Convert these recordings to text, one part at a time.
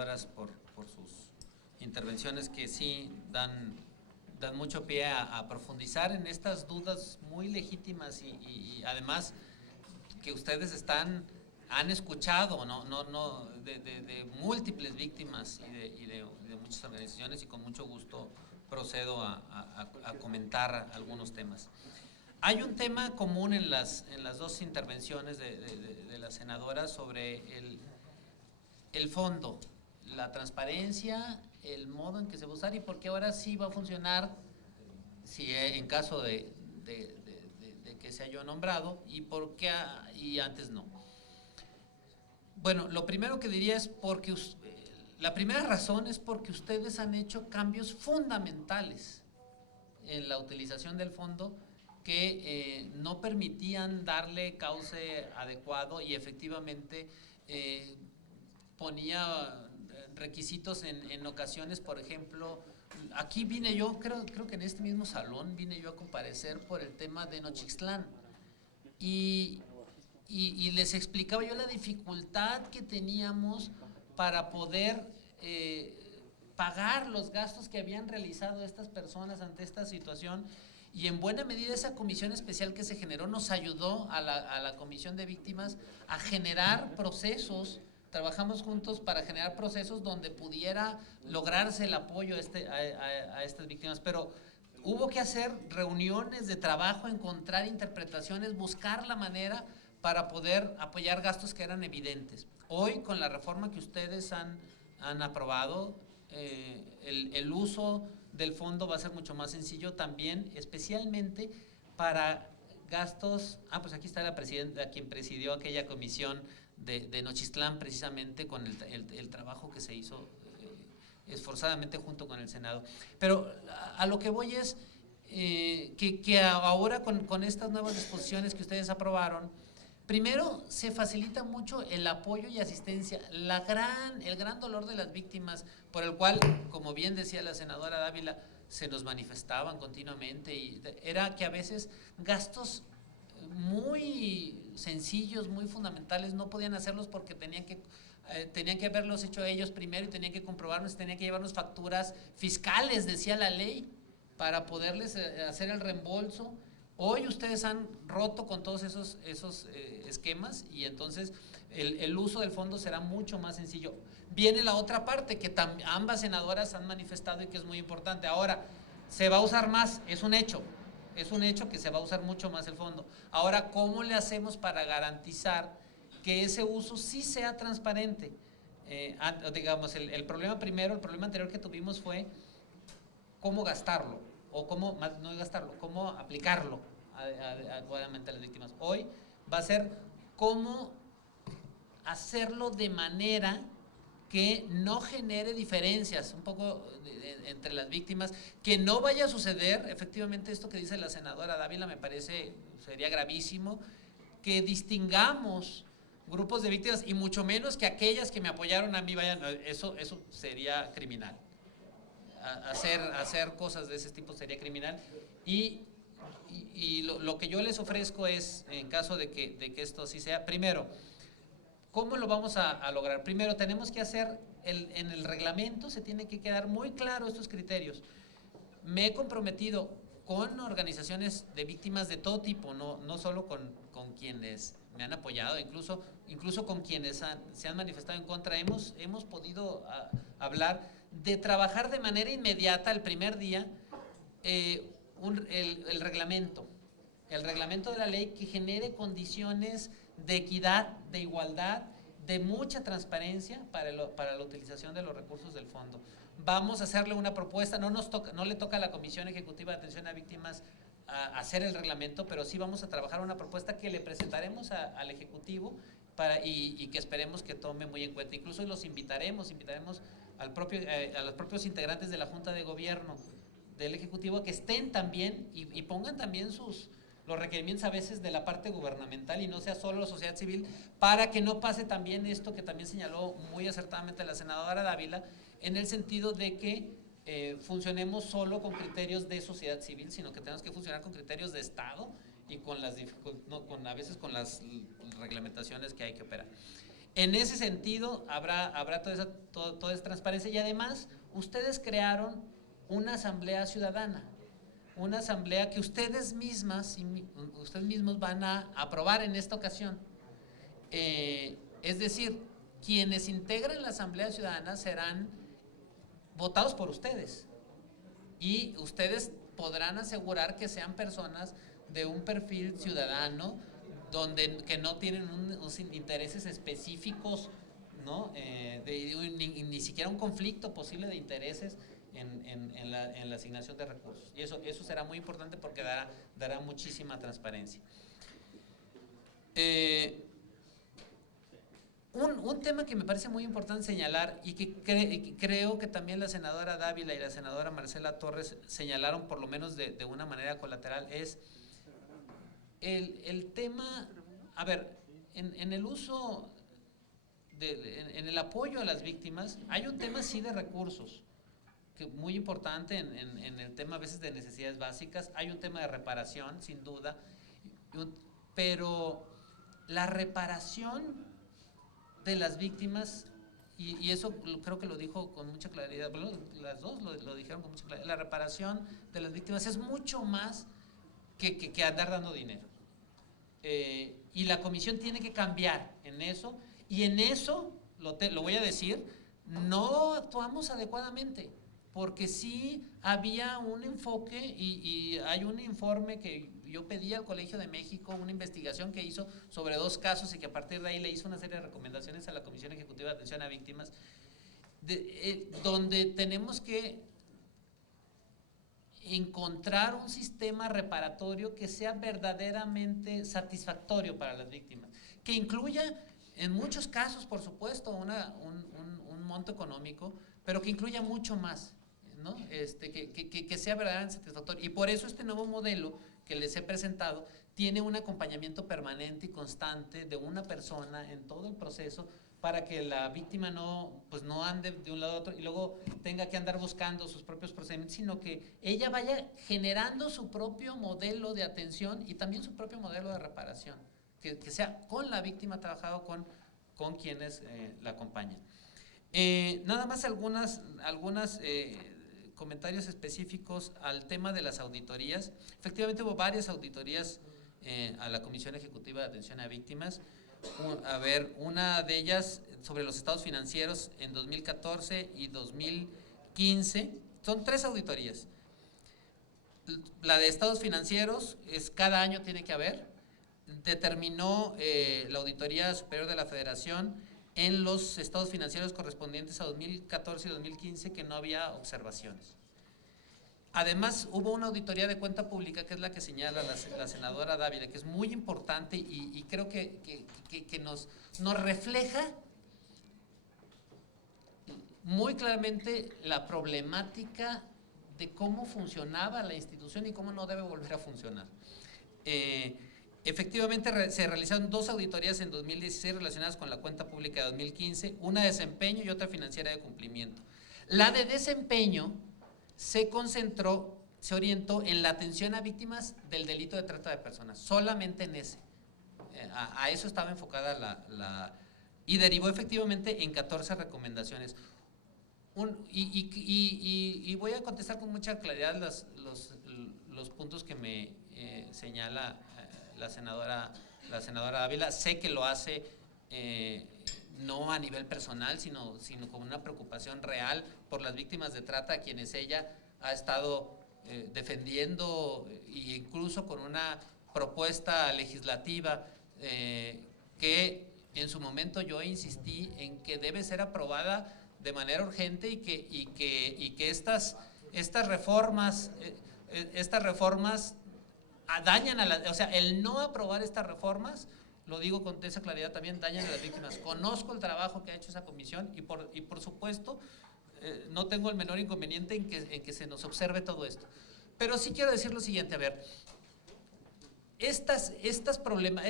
senadoras por sus intervenciones que sí dan mucho pie a profundizar en estas dudas muy legítimas y además que ustedes han escuchado de múltiples víctimas y de muchas organizaciones, y con mucho gusto procedo a comentar algunos temas. Hay un tema común en las dos intervenciones de la senadora sobre el fondo, la transparencia, el modo en que se va a usar y por qué ahora sí va a funcionar si en caso de que sea yo nombrado y por qué y antes no. Bueno, lo primero que diría es porque la primera razón es porque ustedes han hecho cambios fundamentales en la utilización del fondo que no permitían darle cauce adecuado y efectivamente ponía requisitos en ocasiones. Por ejemplo, aquí vine yo, creo que en este mismo salón vine yo a comparecer por el tema de Nochixtlán y les explicaba yo la dificultad que teníamos para poder pagar los gastos que habían realizado estas personas ante esta situación, y en buena medida esa comisión especial que se generó nos ayudó a la comisión de víctimas a generar procesos. Trabajamos juntos para generar procesos donde pudiera lograrse el apoyo a estas víctimas, pero hubo que hacer reuniones de trabajo, encontrar interpretaciones, buscar la manera para poder apoyar gastos que eran evidentes. Hoy, con la reforma que ustedes han aprobado, el uso del fondo va a ser mucho más sencillo también, especialmente para gastos. Pues aquí está la presidenta, quien presidió aquella comisión de Nochixtlán, precisamente con el trabajo que se hizo esforzadamente junto con el Senado. Pero a lo que voy es que ahora con estas nuevas disposiciones que ustedes aprobaron, primero se facilita mucho el apoyo y asistencia, el gran dolor de las víctimas, por el cual, como bien decía la senadora Dávila, se nos manifestaban continuamente, y era que a veces gastos muy sencillos, muy fundamentales, no podían hacerlos porque tenían que haberlos hecho ellos primero y tenían que comprobarnos, tenían que llevarnos facturas fiscales, decía la ley, para poderles hacer el reembolso. Hoy ustedes han roto con todos esos esquemas, y entonces el uso del fondo será mucho más sencillo. Viene la otra parte que ambas senadoras han manifestado y que es muy importante. Ahora, se va a usar más, es un hecho que se va a usar mucho más el fondo. Ahora, ¿cómo le hacemos para garantizar que ese uso sí sea transparente? Digamos, el problema anterior que tuvimos fue cómo gastarlo, o cómo, no gastarlo, cómo aplicarlo adecuadamente a las víctimas. Hoy va a ser cómo hacerlo de manera que no genere diferencias un poco entre las víctimas, que no vaya a suceder efectivamente esto que dice la senadora Dávila. Me parece, sería gravísimo que distingamos grupos de víctimas, y mucho menos que aquellas que me apoyaron a mí vayan, eso sería criminal. Hacer cosas de ese tipo sería criminal, y lo que yo les ofrezco es, en caso de que esto sí sea, primero, ¿cómo lo vamos a lograr? Primero, tenemos que hacer, en el reglamento se tiene que quedar muy claro estos criterios. Me he comprometido con organizaciones de víctimas de todo tipo, no solo con quienes me han apoyado, incluso con quienes se han manifestado en contra. Hemos podido hablar de trabajar de manera inmediata, el primer día, el reglamento de la ley que genere condiciones de equidad, de igualdad, de mucha transparencia para la utilización de los recursos del fondo. Vamos a hacerle una propuesta, no le toca a la Comisión Ejecutiva de Atención a Víctimas hacer el reglamento, pero sí vamos a trabajar una propuesta que le presentaremos al Ejecutivo y que esperemos que tome muy en cuenta. Incluso los invitaremos a los propios integrantes de la Junta de Gobierno del Ejecutivo, que estén también y pongan también los requerimientos a veces de la parte gubernamental, y no sea solo la sociedad civil, para que no pase también esto que también señaló muy acertadamente la senadora Dávila, en el sentido de que funcionemos solo con criterios de sociedad civil, sino que tenemos que funcionar con criterios de Estado y a veces con las reglamentaciones que hay que operar. En ese sentido, habrá toda esa transparencia y además ustedes crearon una asamblea ciudadana, una asamblea que ustedes mismos van a aprobar en esta ocasión. Es decir, quienes integran la asamblea ciudadana serán votados por ustedes y ustedes podrán asegurar que sean personas de un perfil ciudadano, que no tienen unos intereses específicos, ¿no? Ni siquiera un conflicto posible de intereses en la asignación de recursos. Y eso será muy importante porque dará muchísima transparencia. Un tema que me parece muy importante señalar y que creo que también la senadora Dávila y la senadora Marcela Torres señalaron por lo menos de una manera colateral es el tema, a ver, en el uso, en el apoyo a las víctimas, hay un tema sí de recursos, que muy importante en el tema a veces de necesidades básicas, hay un tema de reparación, sin duda, pero la reparación de las víctimas, y eso creo que lo dijo con mucha claridad, bueno, las dos lo dijeron con mucha claridad, la reparación de las víctimas es mucho más que andar dando dinero. Y la comisión tiene que cambiar en eso, y en eso, lo voy a decir, no actuamos adecuadamente, porque sí había un enfoque y hay un informe que yo pedí al Colegio de México, una investigación que hizo sobre 2 casos y que a partir de ahí le hizo una serie de recomendaciones a la Comisión Ejecutiva de Atención a Víctimas, donde tenemos que encontrar un sistema reparatorio que sea verdaderamente satisfactorio para las víctimas, que incluya en muchos casos, por supuesto, un monto económico, pero que incluya mucho más, ¿no? Que sea verdaderamente satisfactorio. Y por eso este nuevo modelo que les he presentado tiene un acompañamiento permanente y constante de una persona en todo el proceso, para que la víctima no ande de un lado a otro y luego tenga que andar buscando sus propios procedimientos, sino que ella vaya generando su propio modelo de atención y también su propio modelo de reparación, que sea con la víctima trabajado con quienes la acompañan. Nada más algunos comentarios específicos al tema de las auditorías. Efectivamente hubo varias auditorías a la Comisión Ejecutiva de Atención a Víctimas. Una de ellas sobre los estados financieros en 2014 y 2015. Son 3 auditorías. La de estados financieros cada año tiene que haber. Determinó la Auditoría Superior de la Federación en los estados financieros correspondientes a 2014 y 2015 que no había observaciones. Además, hubo una auditoría de cuenta pública, que es la que señala la senadora Dávila, que es muy importante y creo que nos refleja muy claramente la problemática de cómo funcionaba la institución y cómo no debe volver a funcionar. Efectivamente, se realizaron 2 auditorías en 2016 relacionadas con la cuenta pública de 2015, una de desempeño y otra financiera de cumplimiento. La de desempeño se orientó en la atención a víctimas del delito de trata de personas, solamente en ese. A eso estaba enfocada y derivó efectivamente en 14 recomendaciones. Y voy a contestar con mucha claridad los puntos que me señala la senadora Ávila. Sé que lo hace no a nivel personal, sino con una preocupación real por las víctimas de trata, a quienes ella ha estado defendiendo, e incluso con una propuesta legislativa que en su momento yo insistí en que debe ser aprobada de manera urgente y que estas reformas dañan o sea, el no aprobar estas reformas, lo digo con esa claridad, también dañan a las víctimas. Conozco el trabajo que ha hecho esa comisión y por supuesto no tengo el menor inconveniente en que se nos observe todo esto. Pero sí quiero decir lo siguiente, a ver, estas problemas,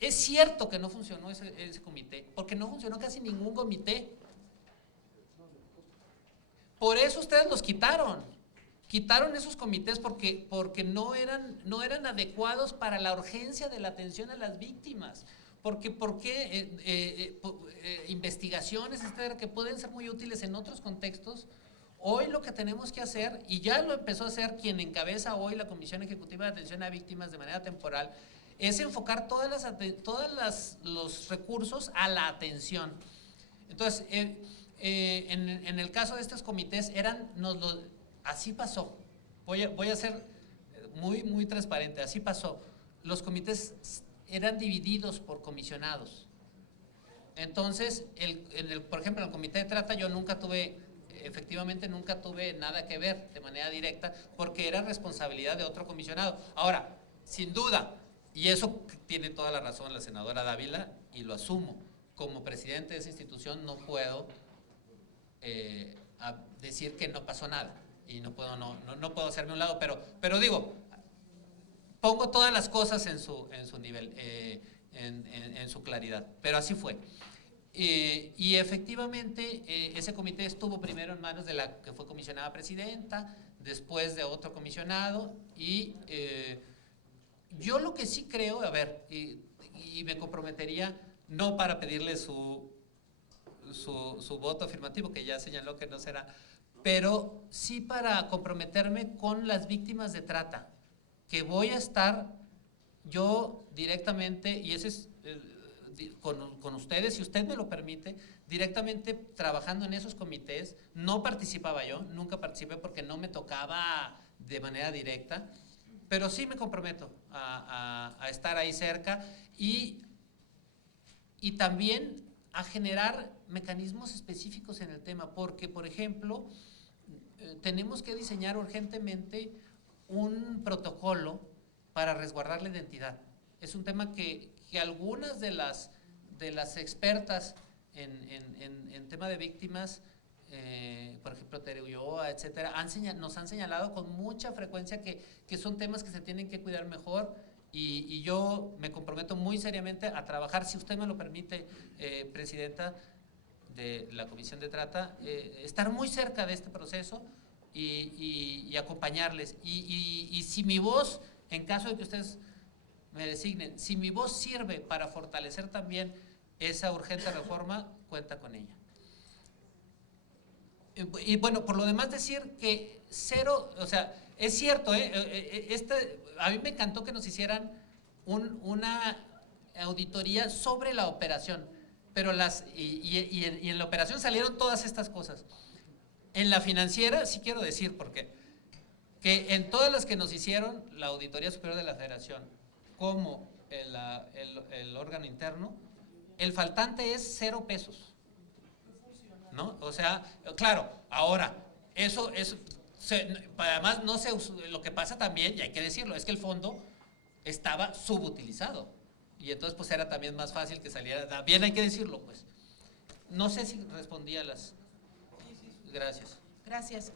es cierto que no funcionó ese comité, porque no funcionó casi ningún comité. Por eso ustedes los quitaron esos comités porque no eran adecuados para la urgencia de la atención a las víctimas, porque investigaciones, etcétera, que pueden ser muy útiles en otros contextos. Hoy lo que tenemos que hacer, y ya lo empezó a hacer quien encabeza hoy la Comisión Ejecutiva de Atención a Víctimas de manera temporal, es enfocar todos los recursos a la atención. Entonces, en el caso de estos comités, así pasó. Voy a ser muy transparente, así pasó. Los comités eran divididos por comisionados. Entonces, por ejemplo, en el comité de trata yo efectivamente nunca tuve nada que ver de manera directa porque era responsabilidad de otro comisionado. Ahora, sin duda, y eso tiene toda la razón la senadora Dávila y lo asumo, como presidente de esa institución no puedo decir que no pasó nada y no puedo hacerme a un lado, pero digo, pongo todas las cosas en su nivel, en su claridad, pero así fue. Y efectivamente ese comité estuvo primero en manos de la que fue comisionada presidenta, después de otro comisionado, y yo lo que sí creo, a ver, y me comprometería, no para pedirle su voto afirmativo, que ya señaló que no será, pero sí para comprometerme con las víctimas de trata, que voy a estar yo directamente, y ese es con ustedes, si usted me lo permite, directamente trabajando en esos comités. No participaba yo, nunca participé porque no me tocaba de manera directa, pero sí me comprometo a estar ahí cerca y también a generar mecanismos específicos en el tema, porque, por ejemplo, tenemos que diseñar urgentemente un protocolo para resguardar la identidad. Es un tema que algunas de las expertas en tema de víctimas, por ejemplo, Tere Ulloa, etcétera, nos han señalado con mucha frecuencia que son temas que se tienen que cuidar mejor, y yo me comprometo muy seriamente a trabajar, si usted me lo permite, presidenta de la Comisión de Trata, estar muy cerca de este proceso y acompañarles. Y si mi voz, en caso de que ustedes me designen, si mi voz sirve para fortalecer también esa urgente reforma, cuenta con ella. Y bueno, por lo demás decir que cero, o sea, es cierto, a mí me encantó que nos hicieran una auditoría sobre la operación, pero y en la operación salieron todas estas cosas. En la financiera, sí quiero decir, porque que en todas las que nos hicieron la Auditoría Superior de la Federación, como el órgano interno, el faltante es 0 pesos, ¿no? O sea, claro, ahora, además no se usó, lo que pasa también, y hay que decirlo, es que el fondo estaba subutilizado, y entonces pues era también más fácil que saliera, también hay que decirlo, pues. No sé si respondí a las... Gracias. Gracias.